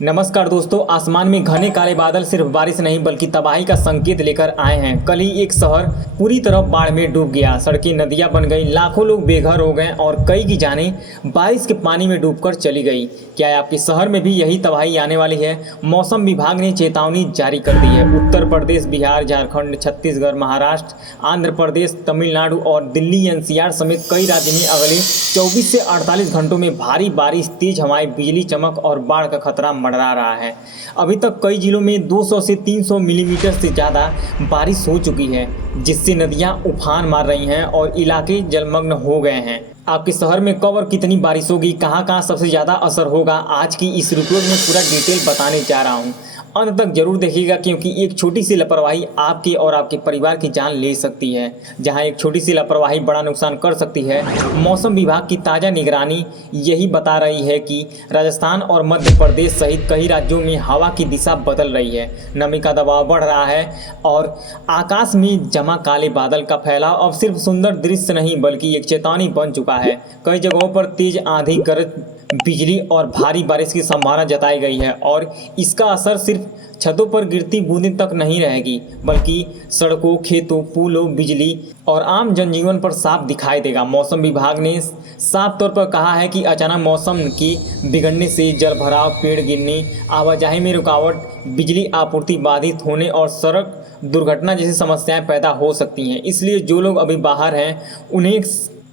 नमस्कार दोस्तों। आसमान में घने काले बादल सिर्फ बारिश नहीं बल्कि तबाही का संकेत लेकर आए हैं। कल ही एक शहर पूरी तरह बाढ़ में डूब गया, सड़कें नदियां बन गई, लाखों लोग बेघर हो गए और कई की जानें बारिश के पानी में डूबकर चली गई। क्या आपके शहर में भी यही तबाही आने वाली है? मौसम विभाग ने चेतावनी जारी कर दी है। उत्तर प्रदेश, बिहार, झारखंड, छत्तीसगढ़, महाराष्ट्र, आंध्र प्रदेश, तमिलनाडु और दिल्ली एनसीआर समेत कई राज्य में अगले 24 से 48 घंटों में भारी बारिश, तेज हवाएं, बिजली चमक और बाढ़ का खतरा मंडरा रहा है। अभी तक कई जिलों में 200 से 300 मिलीमीटर से ज़्यादा बारिश हो चुकी है, जिससे नदियां उफान मार रही हैं और इलाके जलमग्न हो गए हैं। आपके शहर में कब और कितनी बारिश होगी, कहां कहां सबसे ज़्यादा असर होगा, आज की इस रिपोर्ट में पूरा डिटेल बताने जा रहा हूं। अंत तक जरूर देखिएगा, क्योंकि एक छोटी सी लापरवाही आपके और आपके परिवार की जान ले सकती है। जहां एक छोटी सी लापरवाही बड़ा नुकसान कर सकती है। मौसम विभाग की ताज़ा निगरानी यही बता रही है कि राजस्थान और मध्य प्रदेश सहित कई राज्यों में हवा की दिशा बदल रही है, नमी का दबाव बढ़ रहा है और आकाश में जमा काले बादल का फैलाव अब सिर्फ सुंदर दृश्य नहीं बल्कि एक चेतावनी बन चुका है। कई जगहों पर तेज आंधी, गरज, बिजली और भारी बारिश की संभावना जताई गई है और इसका असर सिर्फ छतों पर गिरती बूंदें तक नहीं रहेगी बल्कि सड़कों, खेतों, पुलों, बिजली और आम जनजीवन पर साफ दिखाई देगा। मौसम विभाग ने साफ तौर पर कहा है कि अचानक मौसम की बिगड़ने से जलभराव, पेड़ गिरने, आवाजाही में रुकावट, बिजली आपूर्ति बाधित होने और सड़क दुर्घटना जैसी समस्याएं पैदा हो सकती हैं। इसलिए जो लोग अभी बाहर हैं उन्हें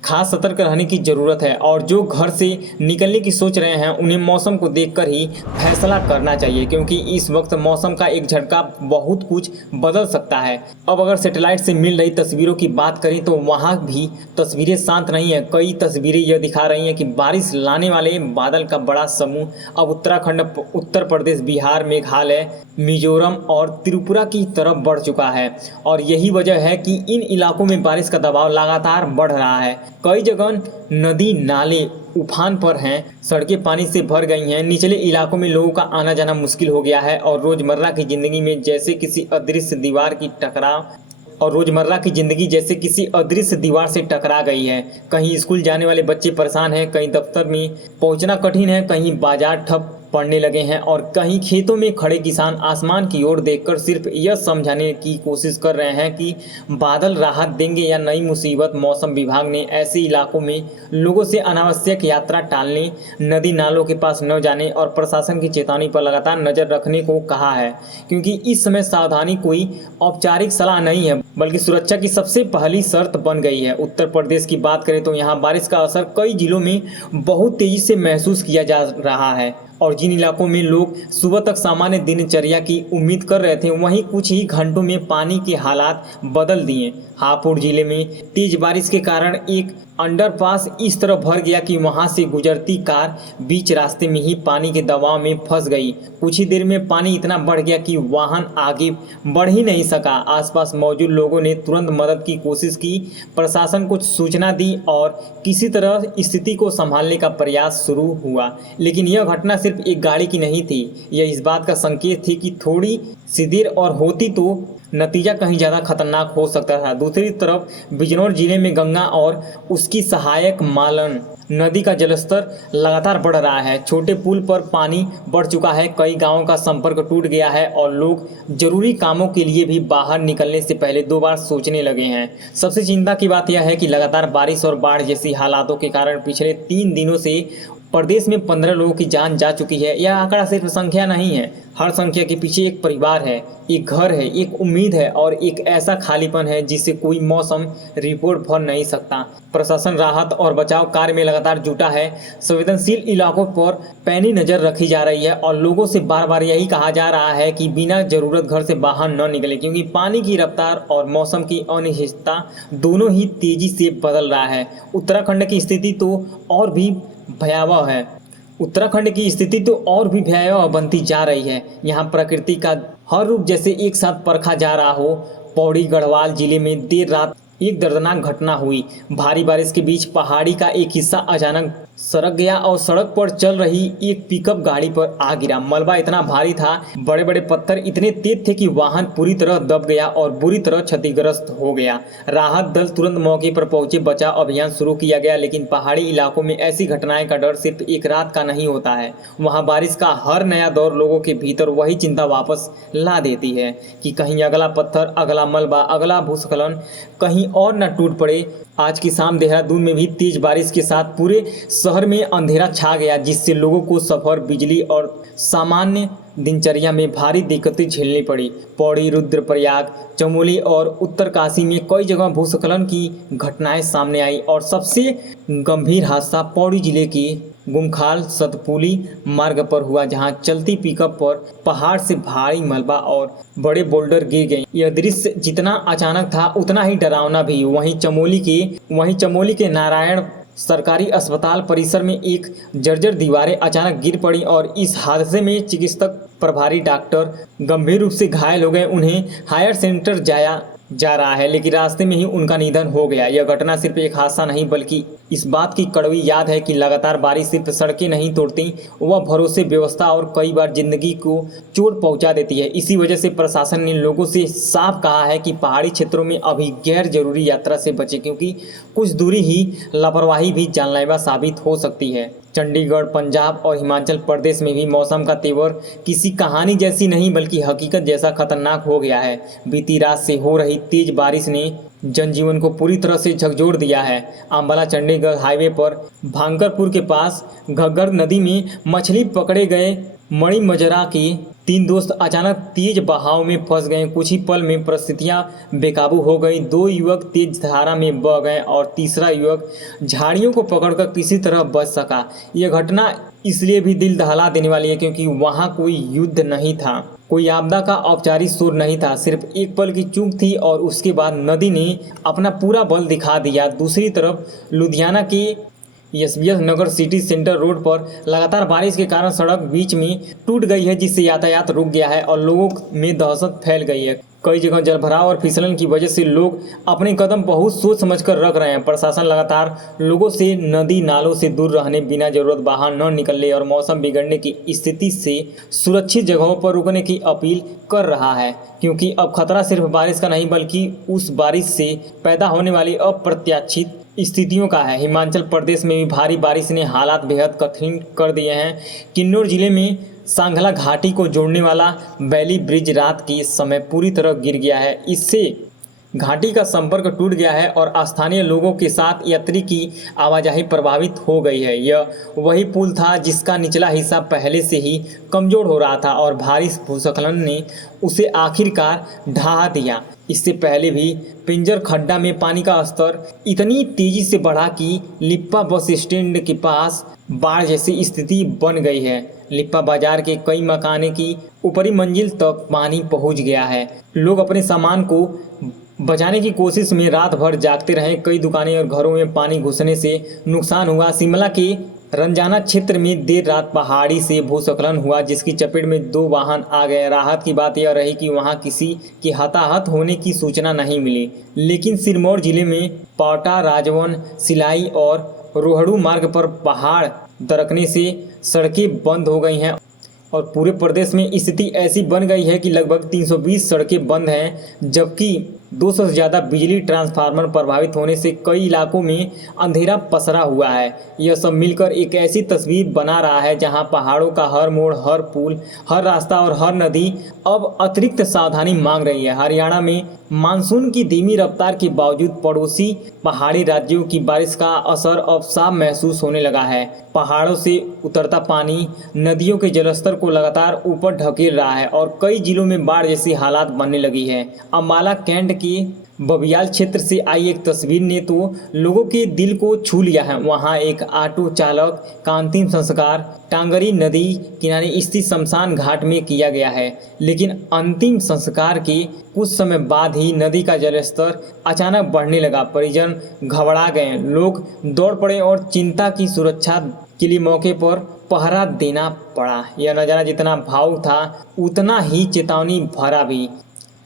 खास सतर्क रहने की ज़रूरत है और जो घर से निकलने की सोच रहे हैं उन्हें मौसम को देखकर ही फैसला करना चाहिए, क्योंकि इस वक्त मौसम का एक झटका बहुत कुछ बदल सकता है। अब अगर सैटेलाइट से मिल रही तस्वीरों की बात करें तो वहाँ भी तस्वीरें शांत नहीं है। कई तस्वीरें यह दिखा रही हैं कि बारिश लाने वाले बादल का बड़ा समूह अब उत्तराखंड, उत्तर प्रदेश, बिहार, मेघालय, मिजोरम और त्रिपुरा की तरफ बढ़ चुका है और यही वजह है कि इन इलाकों में बारिश का दबाव लगातार बढ़ रहा है। कई जगह नदी नाले उफान पर हैं, सड़कें पानी से भर गई हैं, निचले इलाकों में लोगों का आना जाना मुश्किल हो गया है और रोजमर्रा की जिंदगी में जैसे किसी अदृश्य दीवार से टकरा गई है। कहीं स्कूल जाने वाले बच्चे परेशान हैं, कहीं दफ्तर में पहुंचना कठिन है, कहीं बाजार ठप पड़ने लगे हैं और कहीं खेतों में खड़े किसान आसमान की ओर देखकर सिर्फ यह समझाने की कोशिश कर रहे हैं कि बादल राहत देंगे या नई मुसीबत। मौसम विभाग ने ऐसे इलाकों में लोगों से अनावश्यक यात्रा टालने, नदी नालों के पास न जाने और प्रशासन की चेतावनी पर लगातार नजर रखने को कहा है, क्योंकि इस समय सावधानी कोई औपचारिक सलाह नहीं है बल्कि सुरक्षा की सबसे पहली शर्त बन गई है। उत्तर प्रदेश की बात करें तो यहाँ बारिश का असर कई जिलों में बहुत तेजी से महसूस किया जा रहा है और जिन इलाकों में लोग सुबह तक सामान्य दिनचर्या की उम्मीद कर रहे थे वहीं कुछ ही घंटों में पानी के हालात बदल दिए। हापुड़ जिले में तेज बारिश के कारण एक अंडरपास इस तरह भर गया कि वहां से गुजरती कार बीच रास्ते में ही पानी के दबाव में फंस गई। कुछ ही देर में पानी इतना बढ़ गया कि वाहन आगे बढ़ ही नहीं सका। आसपास मौजूद लोगों ने तुरंत मदद की कोशिश की, प्रशासन को सूचना दी और किसी तरह स्थिति को संभालने का प्रयास शुरू हुआ। लेकिन यह घटना सिर्फ एक गाड़ी की नहीं थी, यह इस बात का संकेत थी कि थोड़ी सी देर और होती तो नतीजा कहीं ज़्यादा खतरनाक हो सकता था। दूसरी तरफ बिजनौर जिले में गंगा और उसकी सहायक मालन नदी का जलस्तर लगातार बढ़ रहा है। छोटे पुल पर पानी बढ़ चुका है, कई गांवों का संपर्क टूट गया है और लोग जरूरी कामों के लिए भी बाहर निकलने से पहले 2 बार सोचने लगे हैं। सबसे चिंता की बात यह है कि लगातार बारिश और बाढ़ जैसी हालातों के कारण पिछले 3 दिनों से प्रदेश में 15 लोगों की जान जा चुकी है। यह आंकड़ा सिर्फ संख्या नहीं है, हर संख्या के पीछे एक परिवार है, एक घर है, एक उम्मीद है और एक ऐसा खालीपन है जिससे कोई मौसम रिपोर्ट भर नहीं सकता। प्रशासन राहत और बचाव कार्य में लगातार जुटा है। संवेदनशील इलाकों पर पैनी नजर रखी जा रही है और लोगों से बार बार यही कहा जा रहा है कि बिना जरूरत घर से बाहर न निकले, क्योंकि पानी की रफ्तार और मौसम की अनिश्चितता दोनों ही तेजी से बदल रहा है। उत्तराखंड की स्थिति तो और भी भयावह बनती जा रही है। यहाँ प्रकृति का हर रूप जैसे एक साथ परखा जा रहा हो। पौड़ी गढ़वाल जिले में देर रात एक दर्दनाक घटना हुई। भारी बारिश के बीच पहाड़ी का एक हिस्सा अचानक सड़क गया और सड़क पर चल रही एक पिकअप गाड़ी पर आ गिरा। मलबा इतना भारी था, बड़े बड़े पत्थर इतने तेज थे कि वाहन पूरी तरह दब गया और बुरी तरह क्षतिग्रस्त हो गया। राहत दल तुरंत मौके पर पहुंचे, बचाव अभियान शुरू किया गया, लेकिन पहाड़ी इलाकों में ऐसी घटनाएं का डर सिर्फ एक रात का नहीं होता है। वहां बारिश का हर नया दौर लोगों के भीतर वही चिंता वापस ला देती है कि कहीं अगला पत्थर, अगला मलबा, अगला भूस्खलन कहीं और न टूट पड़े। आज की शाम देहरादून में भी तेज बारिश के साथ पूरे शहर में अंधेरा छा गया, जिससे लोगों को सफर, बिजली और सामान्य दिनचर्या में भारी दिक्कतें झेलनी पड़ी। पौड़ी, रुद्रप्रयाग, चमोली और उत्तरकाशी में कई जगह भूस्खलन की घटनाएं सामने आई और सबसे गंभीर हादसा पौड़ी जिले के गुमखाल सतपुली मार्ग पर हुआ, जहां चलती पिकअप पर पहाड़ से भारी मलबा और बड़े बोल्डर गिर गए। यह दृश्य जितना अचानक था उतना ही डरावना भी। वहीं चमोली के नारायण सरकारी अस्पताल परिसर में एक जर्जर दीवारें अचानक गिर पड़ी और इस हादसे में चिकित्सक प्रभारी डॉक्टर गंभीर रूप से घायल हो गए। उन्हें हायर सेंटर जाया जा रहा है, लेकिन रास्ते में ही उनका निधन हो गया। यह घटना सिर्फ एक हादसा नहीं बल्कि इस बात की कड़वी याद है कि लगातार बारिश सिर्फ सड़कें नहीं तोड़ती, वह भरोसे, व्यवस्था और कई बार जिंदगी को चोट पहुंचा देती है। इसी वजह से प्रशासन ने लोगों से साफ कहा है कि पहाड़ी क्षेत्रों में अभी गैर जरूरी यात्रा से बचें, क्योंकि कुछ दूरी ही लापरवाही भी जानलेवा साबित हो सकती है। चंडीगढ़, पंजाब और हिमाचल प्रदेश में भी मौसम का तेवर किसी कहानी जैसी नहीं बल्कि हकीकत जैसा खतरनाक हो गया है। बीती रात से हो रही तेज बारिश ने जनजीवन को पूरी तरह से झकझोर दिया है। अंबाला चंडीगढ़ हाईवे पर भांकरपुर के पास घग्गर नदी में मछली पकड़े गए मणिमजरा के 3 दोस्त अचानक तेज बहाव में फंस गए। कुछ ही पल में परिस्थितियां बेकाबू हो गई। 2 युवक तेज धारा में बह गए और तीसरा युवक झाड़ियों को पकड़कर किसी तरह बच सका। यह घटना इसलिए भी दिल दहला देने वाली है क्योंकि वहां कोई युद्ध नहीं था, कोई आपदा का औपचारिक शोर नहीं था, सिर्फ एक पल की चूक थी और उसके बाद नदी ने अपना पूरा बल दिखा दिया। दूसरी तरफ लुधियाना के एसबीएस नगर सिटी सेंटर रोड पर लगातार बारिश के कारण सड़क बीच में टूट गई है, जिससे यातायात रुक गया है और लोगों में दहशत फैल गई है। कई जगह जलभराव और फिसलन की वजह से लोग अपने कदम बहुत सोच समझकर रख रहे हैं। प्रशासन लगातार लोगों से नदी नालों से दूर रहने, बिना जरूरत बाहर न निकलने और मौसम बिगड़ने की स्थिति से सुरक्षित जगहों पर रुकने की अपील कर रहा है, क्योंकि अब खतरा सिर्फ बारिश का नहीं बल्कि उस बारिश से पैदा होने वाली अप्रत्याशित स्थितियों का है। हिमाचल प्रदेश में भी भारी बारिश ने हालात बेहद कठिन कर दिए हैं। किन्नौर जिले में सांगला घाटी को जोड़ने वाला बैली ब्रिज रात के समय पूरी तरह गिर गया है। इससे घाटी का संपर्क टूट गया है और स्थानीय लोगों के साथ यात्री की आवाजाही प्रभावित हो गई है। यह वही पुल था जिसका निचला हिस्सा पहले से ही कमजोर हो रहा था और भारी भूस्खलन ने उसे आखिरकार ढहा दिया। इससे पहले भी पिंजर खड्डा में पानी का स्तर इतनी तेजी से बढ़ा कि लिप्पा बस स्टैंड के पास बाढ़ जैसी स्थिति बन गई है। लिप्पा बाजार के कई मकाने की ऊपरी मंजिल तक पानी पहुंच गया है। लोग अपने सामान को बचाने की कोशिश में रात भर जागते रहे। कई दुकानें और घरों में पानी घुसने से नुकसान हुआ। शिमला के रंजाना क्षेत्र में देर रात पहाड़ी से भूस्खलन हुआ, जिसकी चपेट में 2 वाहन आ गए। राहत की बात यह रही कि वहां किसी के हताहत होने की सूचना नहीं मिली, लेकिन सिरमौर जिले में पावटा, राजवन, सिलाई और रोहड़ू मार्ग पर पहाड़ दरकने से सड़कें बंद हो गई हैं और पूरे प्रदेश में स्थिति ऐसी बन गई है कि लगभग 320 सड़कें बंद हैं, जबकि 200 से ज़्यादा बिजली ट्रांसफार्मर प्रभावित होने से कई इलाकों में अंधेरा पसरा हुआ है। यह सब मिलकर एक ऐसी तस्वीर बना रहा है जहां पहाड़ों का हर मोड़, हर पुल, हर रास्ता और हर नदी अब अतिरिक्त सावधानी मांग रही है। हरियाणा में मानसून की धीमी रफ्तार के बावजूद पड़ोसी पहाड़ी राज्यों की बारिश का असर अब साफ महसूस होने लगा है। पहाड़ों से उतरता पानी नदियों के जलस्तर को लगातार ऊपर ढकेल रहा है और कई जिलों में बाढ़ जैसी हालात बनने लगी है। अम्बाला कैंट के बबियाल क्षेत्र से आई एक तस्वीर ने तो लोगों के दिल को छू लिया है। वहां एक ऑटो चालक का अंतिम संस्कार टांगरी नदी किनारे स्थित शमशान घाट में किया गया है, लेकिन अंतिम संस्कार के कुछ समय बाद ही नदी का जलस्तर अचानक बढ़ने लगा। परिजन घबरा गए, लोग दौड़ पड़े और चिंता की सुरक्षा के लिए मौके पर पहरा देना पड़ा। यह नज़ारा जितना भावुक था उतना ही चेतावनी भरा भी।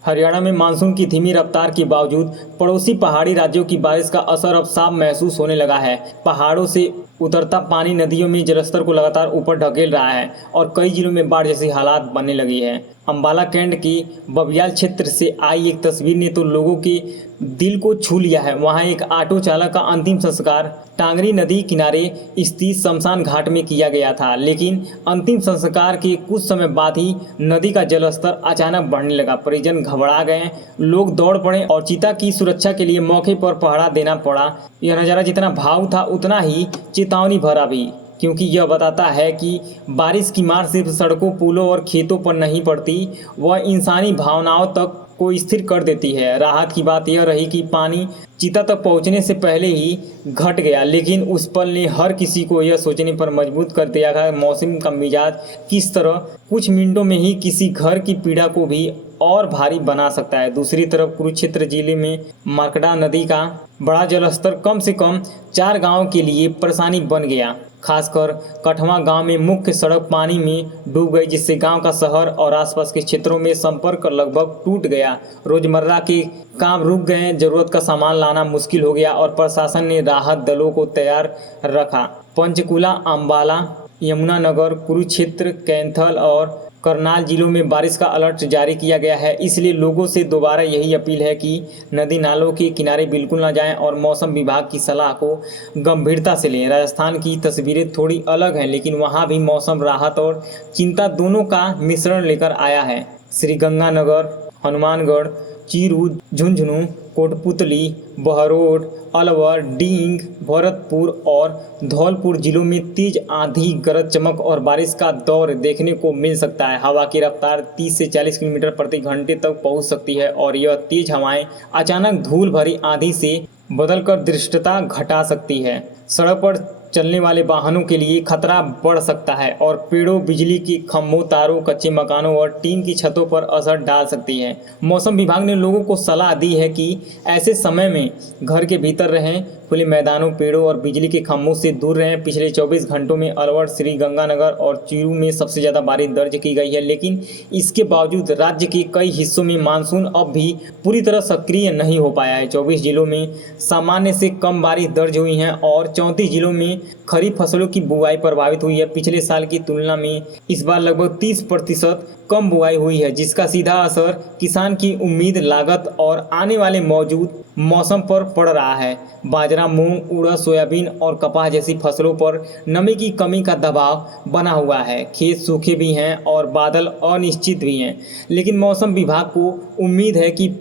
हरियाणा में मानसून की धीमी रफ्तार के बावजूद पड़ोसी पहाड़ी राज्यों की बारिश का असर अब साफ महसूस होने लगा है। पहाड़ों से उतरता पानी नदियों में जलस्तर को लगातार ऊपर ढकेल रहा है और कई जिलों में बाढ़ जैसी हालात बनने लगी है। अंबाला कैंट की बबियाल क्षेत्र से आई एक तस्वीर ने तो लोगों के दिल को छू लिया है। वहां एक ऑटो चालक का अंतिम संस्कार टांगरी नदी किनारे स्थित शमशान घाट में किया गया था, लेकिन अंतिम संस्कार के कुछ समय बाद ही नदी का जलस्तर अचानक बढ़ने लगा। परिजन घबरा गए, लोग दौड़ पड़े और चिता की सुरक्षा के लिए मौके पर पहरा देना पड़ा। यह नज़ारा जितना भावुक था उतना ही चेतावनी भरा भी, क्योंकि यह बताता है कि बारिश की मार सिर्फ सड़कों, पुलों और खेतों पर नहीं पड़ती, वह इंसानी भावनाओं तक को स्थिर कर देती है। राहत की बात यह रही कि पानी चिता तक पहुंचने से पहले ही घट गया, लेकिन उस पल ने हर किसी को यह सोचने पर मजबूर कर दिया कि मौसम का मिजाज किस तरह कुछ मिनटों में ही किसी घर की पीड़ा को भी और भारी बना सकता है। दूसरी तरफ कुरुक्षेत्र जिले में मार्कंडा नदी का बड़ा जलस्तर कम से कम 4 गांवों के लिए परेशानी बन गया। खासकर कठवा गांव में मुख्य सड़क पानी में डूब गई, जिससे गांव का शहर और आसपास के क्षेत्रों में संपर्क लगभग टूट गया। रोजमर्रा के काम रुक गए, जरूरत का सामान लाना मुश्किल हो गया और प्रशासन ने राहत दलों को तैयार रखा। पंचकुला, अंबाला, यमुनानगर, कुरुक्षेत्र, कैंथल और करनाल जिलों में बारिश का अलर्ट जारी किया गया है। इसलिए लोगों से दोबारा यही अपील है कि नदी नालों के किनारे बिल्कुल ना जाएं और मौसम विभाग की सलाह को गंभीरता से लें। राजस्थान की तस्वीरें थोड़ी अलग हैं, लेकिन वहां भी मौसम राहत और चिंता दोनों का मिश्रण लेकर आया है। श्रीगंगानगर, हनुमानगढ़, चीरू, झुंझुनू, कोटपुतली, बहरोड, अलवर, डींग, भरतपुर और धौलपुर जिलों में तेज आंधी, गरज चमक और बारिश का दौर देखने को मिल सकता है। हवा की रफ्तार 30 से 40 किलोमीटर प्रति घंटे तक पहुंच सकती है और यह तेज हवाएं अचानक धूल भरी आंधी से बदलकर दृश्यता घटा सकती है। सड़क पर चलने वाले वाहनों के लिए खतरा बढ़ सकता है और पेड़ों, बिजली के खंभों, तारों, कच्चे मकानों और टीन की छतों पर असर डाल सकती है। मौसम विभाग ने लोगों को सलाह दी है कि ऐसे समय में घर के भीतर रहें, खुले मैदानों, पेड़ों और बिजली के खंभों से दूर रहें। पिछले 24 घंटों में अलवर, श्रीगंगानगर और चीरू में सबसे ज़्यादा बारिश दर्ज की गई है, लेकिन इसके बावजूद राज्य के कई हिस्सों में मानसून अब भी पूरी तरह सक्रिय नहीं हो पाया है। 24 जिलों में सामान्य से कम बारिश दर्ज हुई है और 34 जिलों में खरीफ फसलों की बुआई प्रभावित हुई है। पिछले साल की तुलना में इस बार लगभग 30% कम बुआई हुई है, जिसका सीधा असर किसान की उम्मीद, लागत और आने वाले मौजूद मौसम पर पड़ रहा है। बाजरा, मूंग, उड़द, सोयाबीन और कपास जैसी फसलों पर नमी की कमी का दबाव बना हुआ है। खेत सूखे भी हैं और बादल अनिश्चित भी हैं, लेकिन मौसम विभाग को उम्मीद है कि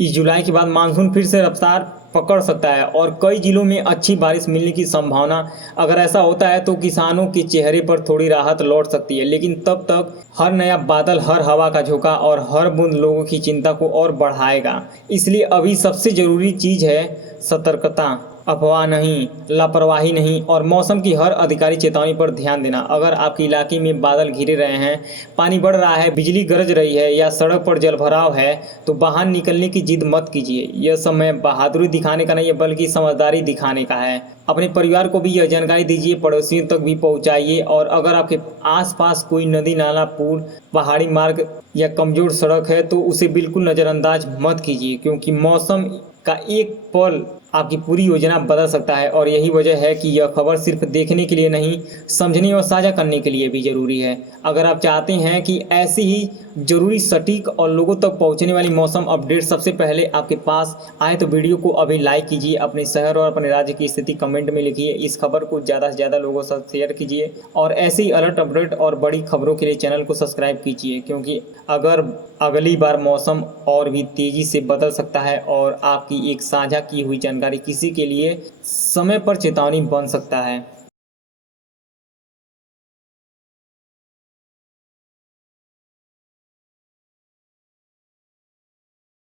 इस जुलाई के बाद मानसून फिर से रफ्तार पकड़ सकता है और कई जिलों में अच्छी बारिश मिलने की संभावना। अगर ऐसा होता है तो किसानों के चेहरे पर थोड़ी राहत लौट सकती है, लेकिन तब तक हर नया बादल, हर हवा का झोंका और हर बूंद लोगों की चिंता को और बढ़ाएगा। इसलिए अभी सबसे ज़रूरी चीज़ है सतर्कता, अफवाह नहीं, लापरवाही नहीं और मौसम की हर अधिकारी चेतावनी पर ध्यान देना। अगर आपके इलाके में बादल घिरे रहे हैं, पानी बढ़ रहा है, बिजली गरज रही है या सड़क पर जलभराव है तो बाहर निकलने की जिद मत कीजिए। यह समय बहादुरी दिखाने का नहीं है, बल्कि समझदारी दिखाने का है। अपने परिवार को भी यह जानकारी दीजिए, पड़ोसियों तक भी पहुंचाइए और अगर आपके आसपास कोई नदी, नाला, पुल, पहाड़ी मार्ग या कमजोर सड़क है तो उसे बिल्कुल नज़रअंदाज मत कीजिए, क्योंकि मौसम का एक पल आपकी पूरी योजना बदल सकता है। और यही वजह है कि यह खबर सिर्फ देखने के लिए नहीं, समझने और साझा करने के लिए भी ज़रूरी है। अगर आप चाहते हैं कि ऐसी ही ज़रूरी, सटीक और लोगों तक पहुंचने वाली मौसम अपडेट सबसे पहले आपके पास आए तो वीडियो को अभी लाइक कीजिए, अपने शहर और अपने राज्य की स्थिति कमेंट में लिखिए, इस खबर को ज़्यादा से ज़्यादा लोगों से शेयर कीजिए और ऐसे ही अलर्ट, अपडेट और बड़ी खबरों के लिए चैनल को सब्सक्राइब कीजिए, क्योंकि अगर अगली बार मौसम और भी तेज़ी से बदल सकता है और आपकी एक साझा की हुई जानकारी किसी के लिए समय पर चेतावनी बन सकता है।